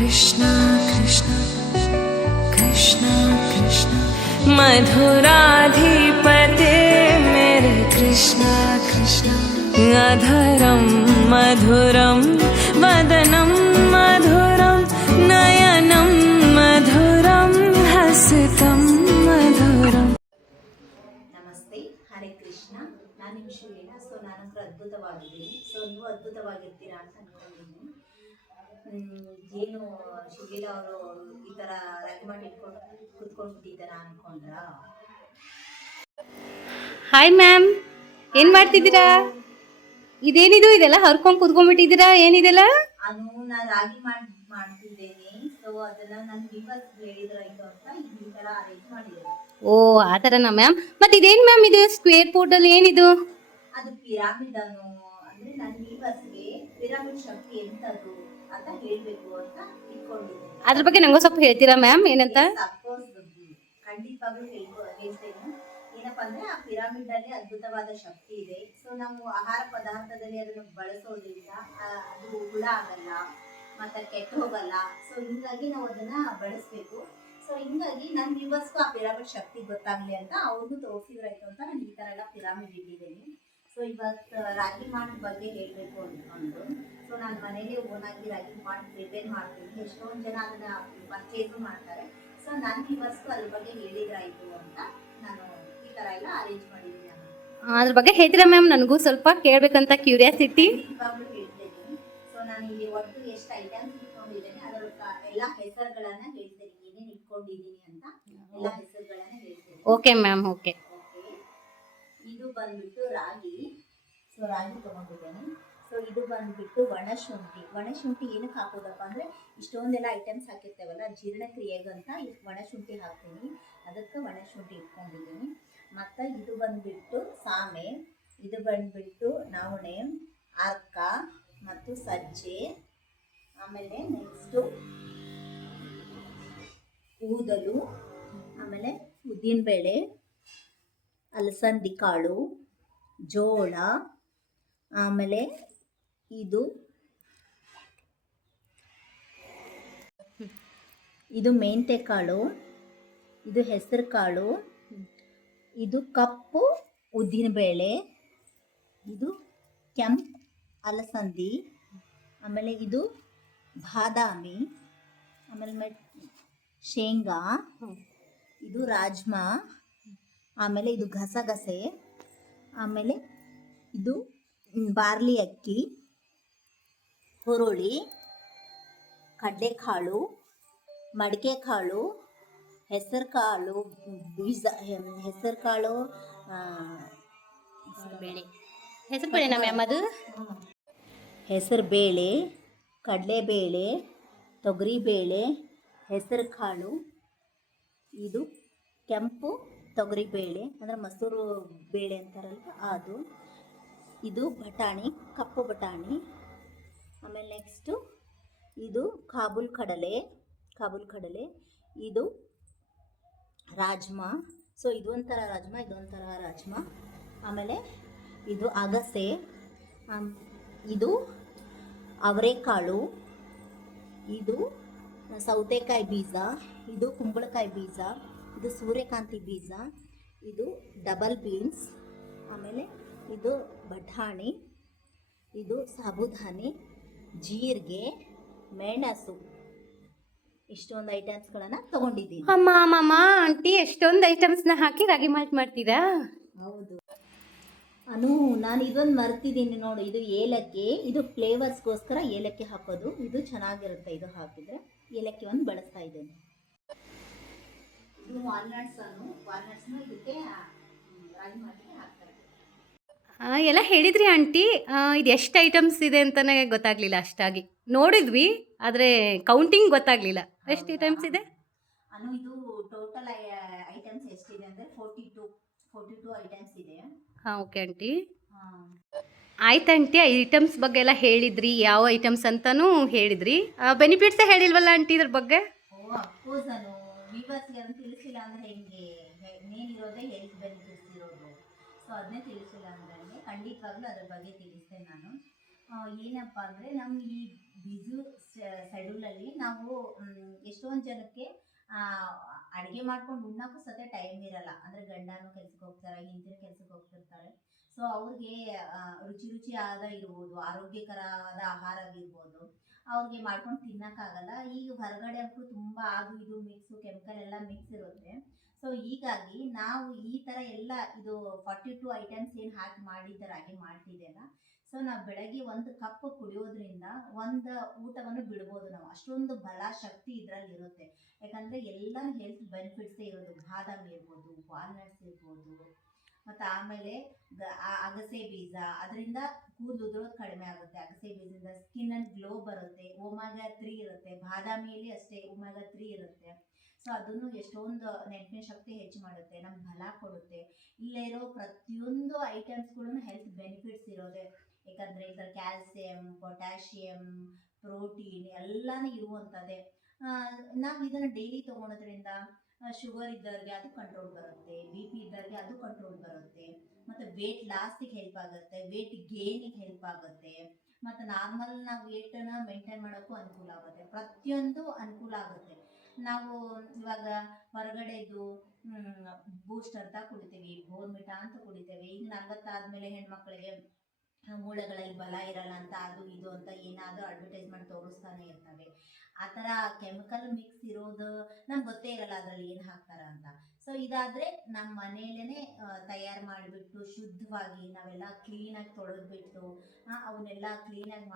कृष्णा कृष्णा कृष्णा कृष्णा मधुराधिपते मेरे कृष्णा कृष्णा अधरं मधुरं वदनं मधुरं नयनं मधुरं हसितं मधुरम्. ನಮಸ್ತೆ, ಹರೇ ಕೃಷ್ಣ. ನಾನು ನಿಮ್ಮ ಶಿವಲೀಲಾ. ನಾನಂತೂ ಅದ್ಭುತವಾಗಿದ್ದೀನಿ. ನೀವು ಅದ್ಭುತವಾಗಿರ್ತೀರಾ ಅಂತ ಅನ್ಕೊಂಡಿದ್ದೀನಿ. ಏನು ಶಿವಲೀಲಾ ಅವರು ಈ ಥರ ರಾಗಿ ಮಾಡಿ ಇಟ್ಕೊಂಡು ಕೂತ್ಕೊಂಡ್ಬಿಟ್ಟಿದ್ದಾರಾ ಅನ್ಕೊಂಡ್ರ? ಹಾಯ್ ಮ್ಯಾಮ್, ಏನು ಮಾಡ್ತಿದ್ದೀರಾ? ಇದೇನಿದು ಇದೆಲ್ಲ ಹರ್ಕೊಂಡು ಕೂತ್ಕೊಂಡ್ಬಿಟ್ಟಿದ್ದೀರಾ? ಏನಿದೆಲ್ಲ? ನಾನು ರಾಗಿ ಮಾಡ್ತಿದ್ದೇನೆ. ಸೊ ಅದನ್ನ ನನ್ನ ವಿವರ್ಸ್ ಹೇಳಿದ್ರಾಯ್ತು ಅಂತ ಈ ಥರ ಅರೇಂಜ್ ಮಾಡಿದ್ದೇನೆ. ಓ, ಆ ಥರನಾ ಮ್ಯಾಮ್? ಮತ್ತೆ ಇದೇನು ಮ್ಯಾಮ್ ಇದು ಸ್ಕ್ವೇರ್ ಪೋರ್ಟಲ್ಲಿ ಏನಿದು? ಅದು ಪಿರಾಮಿಡ್ ಅನ್ನು ಅಂದ್ರೆ ನನ್ನ ವಿವರ್ಸ್ಗೆ ಪಿರಾಮಿಡ್ ಶಕ್ತಿ ಎಂತದ್ದು ಅಂತ ಹೇಳ್ಬೇಕು ಅಂತ ಇಟ್ಕೊಂಡಿದ್ದೇನೆ. ಅದ್ರ ಬಗ್ಗೆ ನಂಗೂ ಸ್ವಲ್ಪ ಹೇಳ್ತೀರಾ ಮ್ಯಾಮ್, ಏನಂತ? ಖಂಡಿತವಾಗ್ಲೂ ಹೇಳ್ತೇನೆ. ಏನಪ್ಪಾ ಅಂದ್ರೆ ಆ ಪಿರಾಮಿಡ್ ಅಲ್ಲಿ ಅದ್ಭುತವಾದ ಶಕ್ತಿ ಇದೆ. ಸೊ ನಾವು ಆಹಾರ ಪದಾರ್ಥದಲ್ಲಿ ಅದನ್ನು ಬಳಸೋದ್ರಿಂದ ಅದು ಹುಳ ಆಗಲ್ಲ, ಮತ್ತೆ ಕೆಟ್ಟು ಹೋಗಲ್ಲ. ಸೊ ಹಿಂಗಾಗಿ ನಾವು ಅದನ್ನ ಬಳಸಬೇಕು. ಸೊ ಹಿಂಗಾಗಿ ನನ್ನ ವ್ಯೂವರ್ಸ್ಗೂ ಆ ಪಿರಾಮಿಡ್ ಶಕ್ತಿ ಗೊತ್ತಾಗ್ಲಿ ಅಂತ ಅವ್ರನ್ನೂ ತೋರಿಸಿದ್ರಾಯ್ತು ಅಂತ ನಾನು ಈ ತರ ಎಲ್ಲ ಪಿರಾಮಿಡ್ ಇಟ್ಟಿದ್ದೀನಿ. ಸೊ ಇವತ್ತು ರಾಗಿ ಮಾಲ್ಟ್ ಬಗ್ಗೆ ಹೇಳಬೇಕು ಅಂದ್ಕೊಂಡು, ಸೊ ನಾನು ಮನೇಲಿ ಓನಾಗಿ ರಾಗಿ ಮಾಲ್ಟ್ ಪ್ರಿಪೇರ್ ಮಾಡ್ತೀನಿ. ಎಷ್ಟೊಂದು ಜನ ಅದನ್ನ ಪರ್ಚೇಸು ಮಾಡ್ತಾರೆ. ಸೊ ನನ್ನ ವ್ಯೂವರ್ಸ್ಗೂ ಅದ್ರ ಬಗ್ಗೆ ಹೇಳಿದ್ರಾಯ್ತು ಅಂತ ನಾನು ಈ ತರ ಎಲ್ಲ ಅರೇಂಜ್ ಮಾಡಿದ್ದೀನಿ. ಅದ್ರ ಬಗ್ಗೆ ಹೇಳ್ತೀರಾ ಮ್ಯಾಮ್? ನನಗೂ ಸ್ವಲ್ಪ ಕೇಳಬೇಕಂತ ಕ್ಯೂರಿಯಾಸಿಟಿ. ಇವಾಗಲೂ ಹೇಳ್ತೇನೆ. ಸೊ ನಾನು ಇಲ್ಲಿ ಒಟ್ಟು ಎಷ್ಟು ಐಟಮ್ಸ್ ಇಟ್ಕೊಂಡಿದ್ದೇನೆ ಅದರ ಎಲ್ಲ ಹೆಸರುಗಳನ್ನ ಹೇಳ್ತೇನೆ, ಏನೇನು ಇಟ್ಕೊಂಡಿದ್ದೀನಿ ಅಂತ ಎಲ್ಲ ಹೆಸರುಗಳನ್ನ ಹೇಳ್ತೇನೆ. Okay ma'am, okay. ಇದು ಬಂದ್ಬಿಟ್ಟು ರಾಗಿ. ಸೊ ರಾಗಿ ತಗೊಂಡಿದ್ದೇನೆ. ಸೊ ಇದು ಬಂದ್ಬಿಟ್ಟು ಒಣಶುಂಠಿ. ಒಣಶುಂಠಿ ಏನಕ್ಕೆ ಹಾಕೋದಪ್ಪ ಅಂದ್ರೆ ಇಷ್ಟೊಂದೆಲ್ಲ ಐಟಮ್ಸ್ ಹಾಕಿರ್ತೇವಲ್ಲ ಜೀರ್ಣಕ್ರಿಯೆಗಂತ ಒಣಶುಂಠಿ ಹಾಕ್ತೀನಿ. ಅದಕ್ಕೆ ಒಣಶುಂಠಿ ಇಟ್ಕೊಂಡಿದ್ದೀನಿ. ಮತ್ತು ಇದು ಬಂದ್ಬಿಟ್ಟು ಸಾಮೆ, ಇದು ಬಂದ್ಬಿಟ್ಟು ನವಣೆ, ಅರ್ಕ ಮತ್ತು ಸಜ್ಜೆ, ಆಮೇಲೆ ನೆಕ್ಸ್ಟು ಊದಲು, ಆಮೇಲೆ ಉದ್ದಿನಬೇಳೆ, ಅಲಸಂದಿ ಕಾಳು, ಜೋಳ, ಆಮೇಲೆ ಇದು ಮೆಂತೆ ಕಾಳು, ಇದು ಹೆಸರು ಕಾಳು, ಇದು ಕಪ್ಪು ಉದ್ದಿನಬೇಳೆ, ಇದು ಕೆಂಪು ಅಲಸಂದಿ, ಆಮೇಲೆ ಇದು ಬಾದಾಮಿ, ಆಮೇಲೆ ಶೇಂಗಾ, ಇದು ರಾಜ್ಮಾ, ಆಮೇಲೆ ಇದು ಗಸಗಸೆ, ಆಮೇಲೆ ಇದು ಬಾರ್ಲಿ ಅಕ್ಕಿ, ಹುರುಳಿ, ಕಡಲೆಕಾಳು, ಮಡಿಕೆ ಕಾಳು, ಹೆಸರು ಕಾಳು ಬೀಜ, ಹೆಸರು ಕಾಳು, ಹೆಸರು ಬೇಳೆನಾ ಮ್ಯಾಮ್ ಅದು? ಹೆಸರು ಬೇಳೆ, ಕಡಲೆಬೇಳೆ, ತೊಗರಿಬೇಳೆ, ಹೆಸರು ಕಾಳು, ಇದು ಕೆಂಪು ತೊಗರಿಬೇಳೆ ಅಂದರೆ ಮಸೂರು ಬೇಳೆ ಅಂತಾರಲ್ವ ಅದು, ಇದು ಬಟಾಣಿ, ಕಪ್ಪು ಬಟಾಣಿ, ಆಮೇಲೆ ನೆಕ್ಸ್ಟು ಇದು ಕಾಬೂಲ್ ಕಡಲೆ, ಇದು ರಾಜ್ಮಾ. ಸೊ ಇದೊಂಥರ ರಾಜ್ಮಾ, ಇದೊಂಥರ ರಾಜ್ಮಾ, ಆಮೇಲೆ ಇದು ಅಗಸೆ, ಇದು ಅವರೆಕಾಳು, ಇದು ಸೌತೆಕಾಯಿ ಬೀಜ, ಇದು ಕುಂಬಳಕಾಯಿ ಬೀಜ, ಇದು ಸೂರ್ಯಕಾಂತಿ ಬೀಜ, ಇದು ಡಬಲ್ ಬೀನ್ಸ್, ಆಮೇಲೆ ಇದು ಬಟಾಣಿ, ಇದು ಸಾಬುದಾನಿ, ಜೀರಿಗೆ, ಮೆಣಸು, ಇಷ್ಟೊಂದು ಐಟಮ್ಸ್ಗಳನ್ನು ತಗೊಂಡಿದ್ದೀನಿ. ಅಮ್ಮ ಆಂಟಿ, ಎಷ್ಟೊಂದು ಐಟಮ್ಸ್ನ ಹಾಕಿ ರಾಗಿ ಮಾಲ್ಟ್ ಮಾಡ್ತೀರಾ? ಹೌದು ನಾನು ಇದೊಂದು ಮರ್ತಿದ್ದೀನಿ ನೋಡು, ಇದು ಏಲಕ್ಕಿ. ಇದು ಫ್ಲೇವರ್ಸ್ಗೋಸ್ಕರ ಏಲಕ್ಕಿ ಹಾಕೋದು, ಇದು ಚೆನ್ನಾಗಿರುತ್ತೆ. ಇದು ಹಾಕಿದರೆ ಏಲಕ್ಕಿ ಒಂದು ಬಳಸ್ತಾ ಇದ್ದೇನೆ. ಇದು ವಾಲ್ನಟ್ಸ್ನ ಇದಕ್ಕೆ ರಾಗಿ ಮಾಲ್ಟ್ಗೆ ಹಾಕ್ತಾರೆ. ಎಲ್ಲ ಹೇಳಿದ್ರಿ ಆಂಟಿ. ಇದು ಎಷ್ಟು ಐಟಮ್ಸ್ ಇದೆ ಅಂತಲೇ ಗೊತ್ತಾಗಲಿಲ್ಲ. ಅಷ್ಟಾಗಿ ನೋಡಿದ್ವಿ, ಆದರೆ ಕೌಂಟಿಂಗ್ ಗೊತ್ತಾಗಲಿಲ್ಲ. ಎಷ್ಟು ಐಟಮ್ಸ್ ಇದೆ? ಇದು ಟೋಟಲ್ ಐಟಮ್ಸ್ ಎಷ್ಟಿದೆ ಅಂದರೆ 42 ಐಟಮ್ಸ್ ಇದೆ. ಹಾಂ, ಓಕೆ ಆಂಟಿ. ಆಯ್ತು ಆಂಟಿ, ಐಟಮ್ಸ್ ಬಗ್ಗೆ ಎಲ್ಲ ಹೇಳಿದ್ರಿ, ಯಾವ ಐಟಮ್ಸ್ ಅಂತಲೂ ಹೇಳಿದ್ರಿ. ಬೆನಿಫಿಟ್ಸೇ ಹೇಳಿಲ್ವಲ್ಲ ಆಂಟಿ ಇದ್ರ ಬಗ್ಗೆ? ಅಫ್ಕೋರ್ಸ್ ನಾನು ವಿವರ್ಸ್ಗೆ ಅದನ್ನು ತಿಳಿಸಿಲ್ಲ ಅಂದರೆ ಹೆಂಗೆ? ಮೇನಿರೋದೇ ಹೆಲ್ತ್ ಬೆನಿಫಿಟ್ಸ್ ಇರೋದು. ಸೊ ಅದನ್ನೇ ತಿಳಿಸಿಲ್ಲ ಅಂದರೆ ಖಂಡಿತವಾಗ್ಲೂ ಅದ್ರ ಬಗ್ಗೆ ತಿಳಿಸ್ತೇನೆ ನಾನು. ಏನಪ್ಪ ಅಂದರೆ ನಮ್ಮ ಈ ಬ್ಯುಸಿ ಶೆಡ್ಯೂಲಲ್ಲಿ ನಾವು ಎಷ್ಟೊಂದು ಜನಕ್ಕೆ ಅಡುಗೆ ಮಾಡ್ಕೊಂಡು ಉಣ್ಣಕ್ಕೂ ಸತೆ ಟೈಮ್ ಇರಲ್ಲ. ಅಂದರೆ ಗಂಡನೂ ಕೆಲ್ಸಕ್ಕೆ ಹೋಗ್ತಾರೆ, ಹೆಂಡತಿನೂ ಕೆಲ್ಸಕ್ಕೆ ಹೋಗ್ತಿರ್ತಾರೆ. ಸೊ ಅವ್ರಿಗೆ ರುಚಿ ರುಚಿಯಾದ ಇರ್ಬೋದು, ಆರೋಗ್ಯಕರವಾದ ಆಹಾರವಿರ್ಬೋದು, ಅವ್ರಿಗೆ ಮಾಡ್ಕೊಂಡು ತಿನ್ನೋಕ್ಕಾಗಲ್ಲ. ಈಗ ಹೊರಗಡೆ ಅಂತೂ ತುಂಬ ಅದು ಇದು ಮಿಕ್ಸು, ಕೆಮಿಕಲ್ ಎಲ್ಲ ಮಿಕ್ಸ್ ಇರುತ್ತೆ. ಸೊ ಹೀಗಾಗಿ ನಾವು ಈ ಥರ ಎಲ್ಲ ಇದು 42 ಐಟಮ್ಸ್ ಏನು ಹಾಕಿ ಮಾಡಿದ್ದಾರೆ ಹಾಗೆ ಮಾಡ್ತಿದ್ದೆಲ್ಲ. ಸೊ ನಾವು ಬೆಳಗ್ಗೆ 1 ಕಪ್ ಕುಡಿಯೋದ್ರಿಂದ ಒಂದು ಊಟವನ್ನು ಬಿಡ್ಬೋದು ನಾವು. ಅಷ್ಟೊಂದು ಬಲ ಶಕ್ತಿ ಇದರಲ್ಲಿ ಇರುತ್ತೆ. ಯಾಕಂದರೆ ಎಲ್ಲನೂ ಹೆಲ್ತ್ ಬೆನಿಫಿಟ್ಸೇ ಇರೋದು. ಬಾದಾಮಿ ಇರ್ಬೋದು, ವಾಲ್ನಟ್ಸ್ ಇರ್ಬೋದು, ಮತ್ತು ಆಮೇಲೆ ಅಗಸೆ ಬೀಜ, ಅದರಿಂದ ಕೂದಲು ಉದುರೋದು ಕಡಿಮೆ ಆಗುತ್ತೆ. ಅಗಸೆ ಬೀಜದಿಂದ ಸ್ಕಿನ್ ಅಂಡ್ ಗ್ಲೋ ಬರುತ್ತೆ. ಒಮೆಗಾ 3 ಇರುತ್ತೆ, ಬಾದಾಮಿಯಲ್ಲಿ ಅಷ್ಟೇ ಒಮೆಗಾ 3 ಇರುತ್ತೆ. ಸೊ ಅದನ್ನು ಎಷ್ಟೊಂದು ನೆನಪಿನ ಶಕ್ತಿ ಹೆಚ್ಚು ಮಾಡುತ್ತೆ, ನಮ್ಗೆ ಬಲ ಕೊಡುತ್ತೆ. ಇಲ್ಲೇ ಇರೋ ಪ್ರತಿಯೊಂದು ಐಟಮ್ಸ್ಗಳು ಹೆಲ್ತ್ ಬೆನಿಫಿಟ್ಸ್ ಇರೋದೆ. ಯಾಕಂದರೆ ಇದರ ಕ್ಯಾಲ್ಸಿಯಂ, ಪೊಟ್ಯಾಷಿಯಮ್, ಪ್ರೋಟೀನ್ ಎಲ್ಲನೂ ಇರುವಂಥದ್ದೇ. ನಾವು ಇದನ್ನು ಡೈಲಿ ತೊಗೊಳೋದ್ರಿಂದ ಶುಗರ್ ಇದ್ದವ್ರಿಗೆ ಅದು ಕಂಟ್ರೋಲ್ ಬರುತ್ತೆ, ಬಿ ಪಿ ಇದ್ದವ್ರಿಗೆ ಅದು ಕಂಟ್ರೋಲ್ ಬರುತ್ತೆ, ಮತ್ತು ವೇಟ್ ಲಾಸ್ಟಿಗೆ ಹೆಲ್ಪ್ ಆಗುತ್ತೆ, ವೇಟ್ ಗೇನಿಗೆ ಹೆಲ್ಪ್ ಆಗುತ್ತೆ, ಮತ್ತು ನಾರ್ಮಲ್ ನಾವು ವೇಟನ್ನು ಮೇಂಟೈನ್ ಮಾಡೋಕ್ಕೂ ಅನುಕೂಲ ಆಗುತ್ತೆ. ಪ್ರತಿಯೊಂದು ಅನುಕೂಲ ಆಗುತ್ತೆ. ನಾವು ಇವಾಗ ಹೊರಗಡೆದು ಬೂಸ್ಟ್ ಅಂತ ಕುಡಿತೀವಿ, ಬೋರ್ಮಿಟಾ ಅಂತ ಕುಡಿತೇವೆ. ಈಗ 40 ಆದಮೇಲೆ ಹೆಣ್ಮಕ್ಳಿಗೆ ಮೂಳೆಗಳಲ್ಲಿ ಬಲ ಇರಲ್ಲ ಅಂತ ಅದು ಇದು ಅಂತ ಏನಾದರೂ ಅಡ್ವರ್ಟೈಸ್ಮೆಂಟ್ ತೋರಿಸ್ತಾನೆ ಇರ್ತವೆ. ಆ ಥರ ಕೆಮಿಕಲ್ ಮಿಕ್ಸ್ ಇರೋದು ನಮ್ಗೆ ಗೊತ್ತೇ ಇರಲ್ಲ ಅದರಲ್ಲಿ ಏನು ಹಾಕ್ತಾರ ಅಂತ. ಸೊ ಇದಾದರೆ ನಮ್ಮ ಮನೆಯಲ್ಲೇ ತಯಾರು ಮಾಡಿಬಿಟ್ಟು ಶುದ್ಧವಾಗಿ ನಾವೆಲ್ಲ ಕ್ಲೀನಾಗಿ ತೊಳೆದ್ಬಿಟ್ಟು ಅವನ್ನೆಲ್ಲ ಕ್ಲೀನಾಗಿ